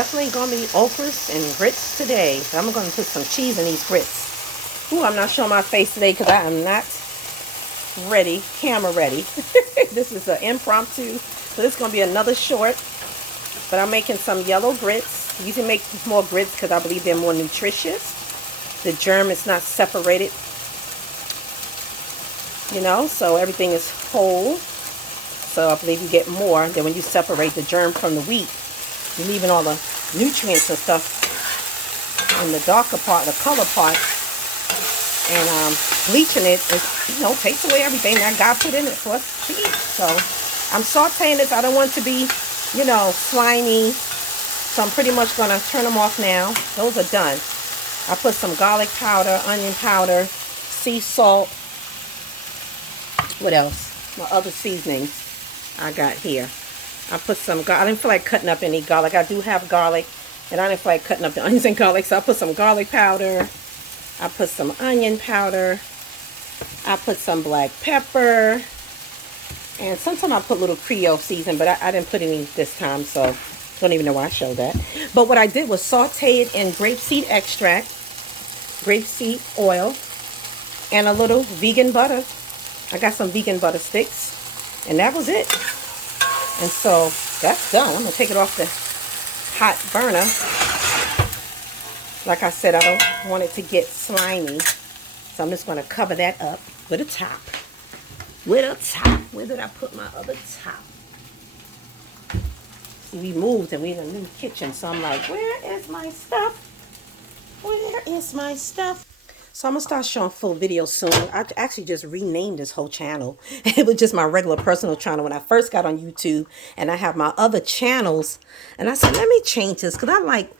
Definitely gonna be okras and grits today. So I'm gonna put some cheese in these grits. Ooh, I'm not showing my face today because I am not ready, camera ready. This is an impromptu, so this is gonna be another short. But I'm making some yellow grits. You can make more grits because I believe they're more nutritious. The germ is not separated, so everything is whole. So I believe you get more than when you separate the germ from the wheat. You're leaving all the nutrients and stuff in the darker part, the color part. And bleaching it is, takes away everything that God put in it for us to eat. So I'm sauteing this. I don't want it to be, slimy. So I'm pretty much going to turn them off now. Those are done. I put some garlic powder, onion powder, sea salt. What else? My other seasonings I got here. I put some garlic. I didn't feel like cutting up any garlic. I do have garlic, and I didn't feel like cutting up the onions and garlic, so I put some garlic powder. I put some onion powder. I put some black pepper. And sometimes I put little Creole season, but I didn't put any this time, so don't even know why I showed that. But what I did was saute it in grapeseed extract, grapeseed oil, and a little vegan butter. I got some vegan butter sticks, and that was it. And so that's done. I'm going to take it off the hot burner. Like I said, I don't want it to get slimy. So I'm just going to cover that up with a top. With a top. Where did I put my other top? See, we moved and we in a new kitchen. So I'm like, where is my stuff? Where is my stuff? So I'm going to start showing full videos soon. I actually just renamed this whole channel. It was just my regular personal channel when I first got on YouTube. And I have my other channels. And I said, let me change this because I like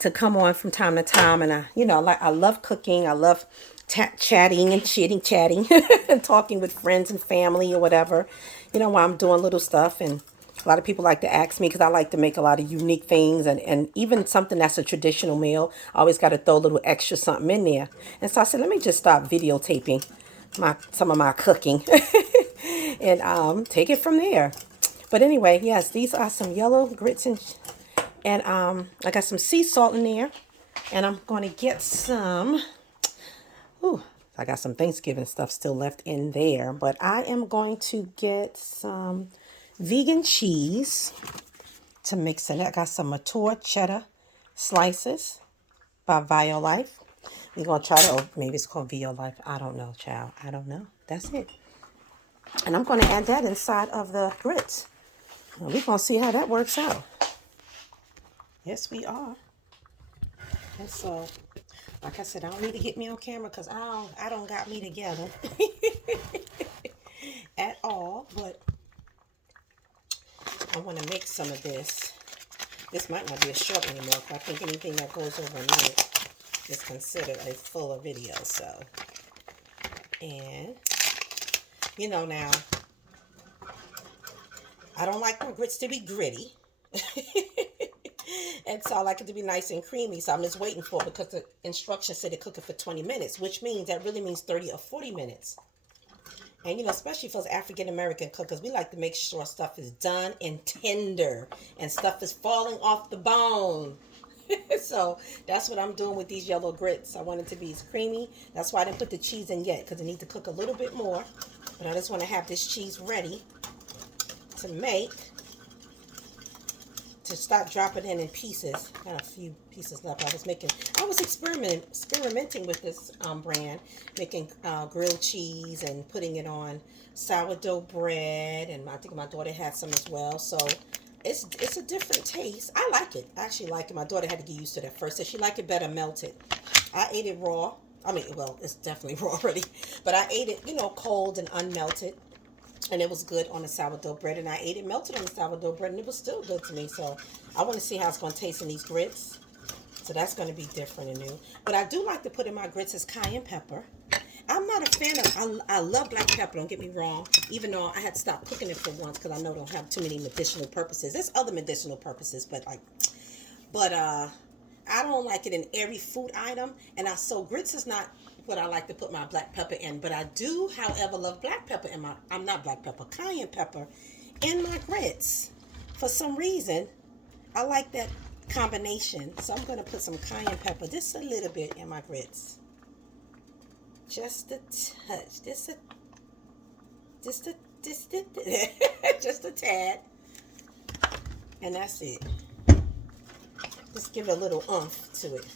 to come on from time to time. And I love cooking. I love chatting and talking with friends and family or whatever. While I'm doing little stuff. And a lot of people like to ask me because I like to make a lot of unique things and even something that's a traditional meal. I always got to throw a little extra something in there. And so I said, let me just stop videotaping some of my cooking and take it from there. But anyway, yes, these are some yellow grits and I got some sea salt in there. And I'm going to get some, I got some Thanksgiving stuff still left in there. But I am going to get some vegan cheese to mix in it. I got some mature cheddar slices by Violife. We're going to try to, maybe it's called Violife. I don't know, child. I don't know. That's it. And I'm going to add that inside of the grits. And we're going to see how that works out. Yes, we are. And so, like I said, I don't need to get me on camera because I don't got me together at all. But I want to make some of this. This might not be a short anymore. I think anything that goes over a minute is considered a fuller video. So, and now I don't like my grits to be gritty. And so I like it to be nice and creamy. So I'm just waiting for it because the instructions said to cook it for 20 minutes, which means that really means 30 or 40 minutes. And, especially for us African-American cookers, we like to make sure stuff is done and tender and stuff is falling off the bone. So that's what I'm doing with these yellow grits. I want it to be as creamy. That's why I didn't put the cheese in yet because it needs to cook a little bit more. But I just want to have this cheese ready to make. To start dropping in pieces. Got a few pieces left. I was experimenting with this brand, making grilled cheese and putting it on sourdough bread, and I think my daughter had some as well. So it's a different taste. I like it. I actually like it. My daughter had to get used to it at first, so she liked it better melted. I ate it raw. I mean, well, it's definitely raw already, but I ate it, cold and unmelted. And it was good on the sourdough bread. And I ate it melted on the sourdough bread. And it was still good to me. So I want to see how it's going to taste in these grits. So that's going to be different and new. But I do like to put in my grits is cayenne pepper. I'm not a fan of, I love black pepper. Don't get me wrong. Even though I had to stop cooking it for once. Because I know it don't have too many medicinal purposes. There's other medicinal purposes. But I don't like it in every food item. And so grits is not what I like to put my black pepper in. But I do, however, love black pepper in cayenne pepper in my grits. For some reason, I like that combination. So I'm going to put some cayenne pepper, just a little bit in my grits. Just a touch. Just a just a tad. And that's it. Just give it a little oomph to it.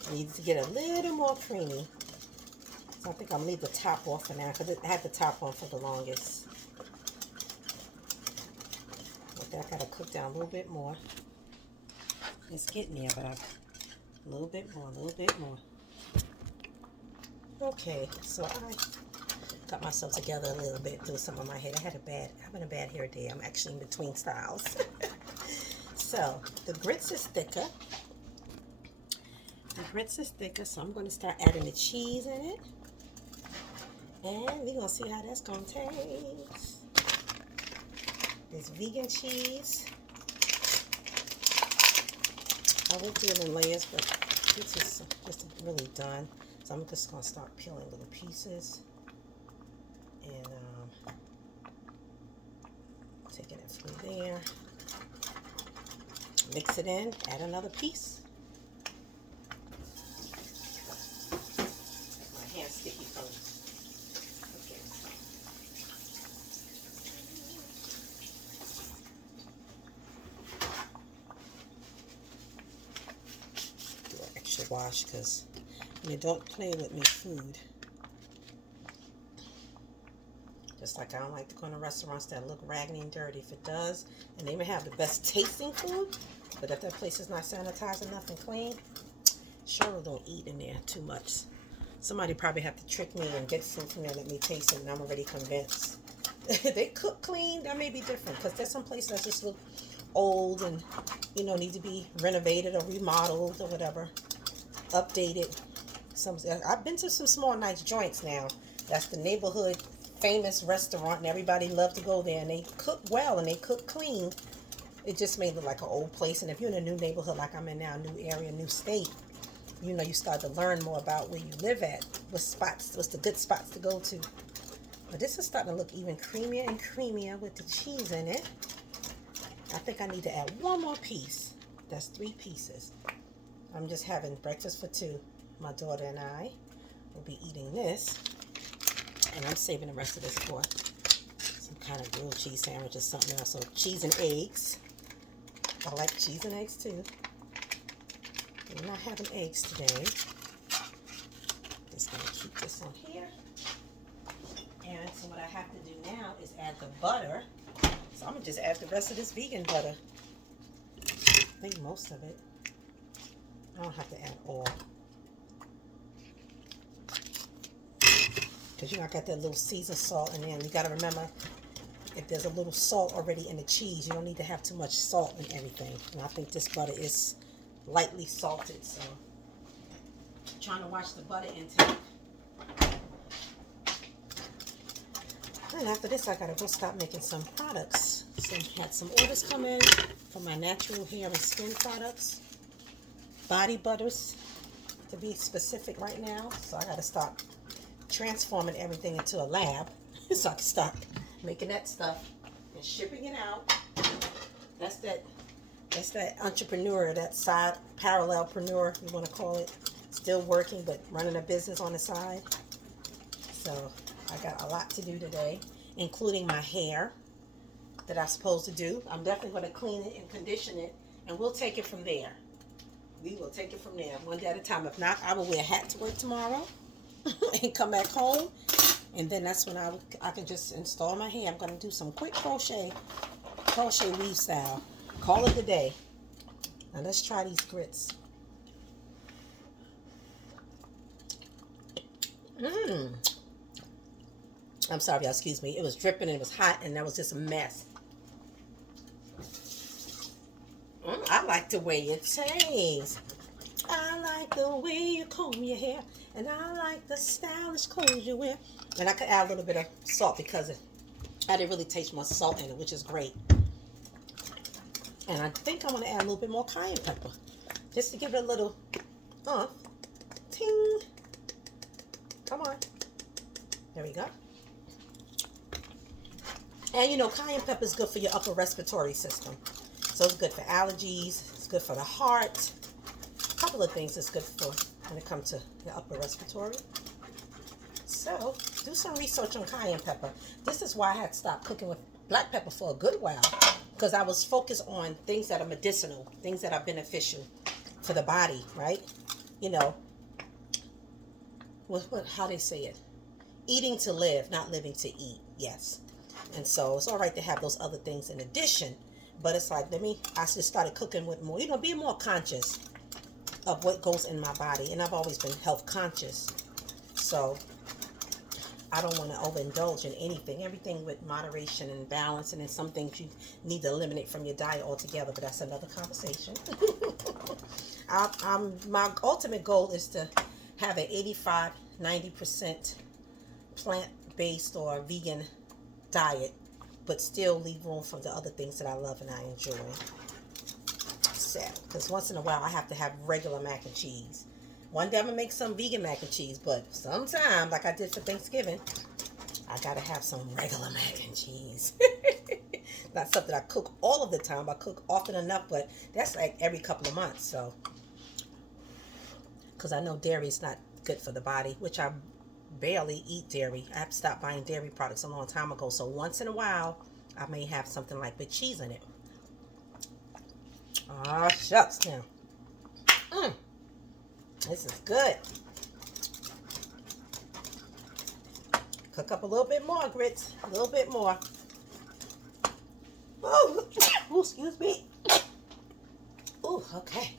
It needs to get a little more creamy. So I think I'm going to leave the top off for now because it had the top on for the longest. But that got to cook down a little bit more. It's getting there, but a little bit more, a little bit more. Okay, so I got myself together a little bit, threw some on my head. Having a bad hair day. I'm actually in between styles. So the grits is thicker. So I'm going to start adding the cheese in it. And we're going to see how that's going to taste. This vegan cheese. I will do it in layers, but this is just really done. So I'm just going to start peeling little pieces. And taking it from there. Mix it in, add another piece. My hand's sticky, so okay. Do an extra wash because you don't play with me food. Just like I don't like to go to restaurants that look raggedy and dirty. If it does, and they may have the best tasting food, but if that place is not sanitized enough and clean, Cheryl don't eat in there too much. Somebody probably have to trick me and get food from there, let me taste it, and I'm already convinced. They cook clean, that may be different, because there's some places that just look old and, you know, need to be renovated or remodeled or whatever, updated. I've been to some small nice joints now. That's the neighborhood famous restaurant, and everybody love to go there, and they cook well and they cook clean. It just may look like an old place. And if you're in a new neighborhood like I'm in now, new area, new state, you know, you start to learn more about where you live at, what's the good spots to go to. But this is starting to look even creamier and creamier with the cheese in it. I think I need to add one more piece. That's 3 pieces. I'm just having breakfast for 2. My daughter and I will be eating this. And I'm saving the rest of this for some kind of grilled cheese sandwich or something else. So cheese and eggs. I like cheese and eggs too. We're not having eggs today. Just going to keep this on here. And so what I have to do now is add the butter. So I'm going to just add the rest of this vegan butter. I think most of it. I don't have to add all. Because you know I got that little seasoned salt in there. And you got to remember, if there's a little salt already in the cheese, you don't need to have too much salt in everything. And I think this butter is lightly salted. So I'm trying to watch the butter intake. And after this, I got to go stop making some products. So I had some orders come in for my natural hair and skin products. Body butters, to be specific right now. So I got to stop transforming everything into a lab so I can start making that stuff and shipping it out. That's that entrepreneur, that side parallelpreneur, you want to call it. Still working but running a business on the side. So I got a lot to do today, including my hair that I'm supposed to do. I'm definitely going to clean it and condition it, and we'll take it from there. We will take it from there, one day at a time. If not, I will wear a hat to work tomorrow and come back home, and then that's when I can just install my hair. I'm going to do some quick crochet weave style. Call it a day. Now let's try these grits. I'm sorry, y'all, excuse me. It was dripping and it was hot, and that was just a mess. I like the way it tastes. I like the way you comb your hair, and I like the stylish clothes you wear. And I could add a little bit of salt because I didn't really taste much salt in it, which is great. And I think I'm going to add a little bit more cayenne pepper, just to give it a little, ting. Come on. There we go. And you know, cayenne pepper is good for your upper respiratory system. So it's good for allergies. It's good for the heart. A couple of things it's good for when it comes to your upper respiratory. So do some research on cayenne pepper. This is why I had stopped cooking with black pepper for a good while, because I was focused on things that are medicinal, things that are beneficial for the body, right? You know, how they say it? Eating to live, not living to eat. Yes. And so it's all right to have those other things in addition. But it's like, I just started cooking with more, being more conscious of what goes in my body. And I've always been health conscious. So I don't want to overindulge in anything. Everything with moderation and balance. And then some things you need to eliminate from your diet altogether. But that's another conversation. My ultimate goal is to have an 85-90% plant-based or vegan diet, but still leave room for the other things that I love and I enjoy. So, because once in a while I have to have regular mac and cheese. One day I'm gonna make some vegan mac and cheese, but sometime, like I did for Thanksgiving, I gotta have some regular mac and cheese. Not something I cook all of the time. I cook often enough, but that's like every couple of months. So, because I know dairy is not good for the body, which I barely eat dairy. I have stopped buying dairy products a long time ago. So once in a while, I may have something like with cheese in it. Ah, shucks now. This is good. Cook up a little bit more, grits. A little bit more. Oh, excuse me. Oh, okay.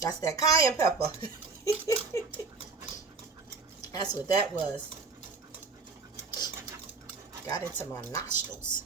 That's that cayenne pepper. That's what that was. Got into my nostrils.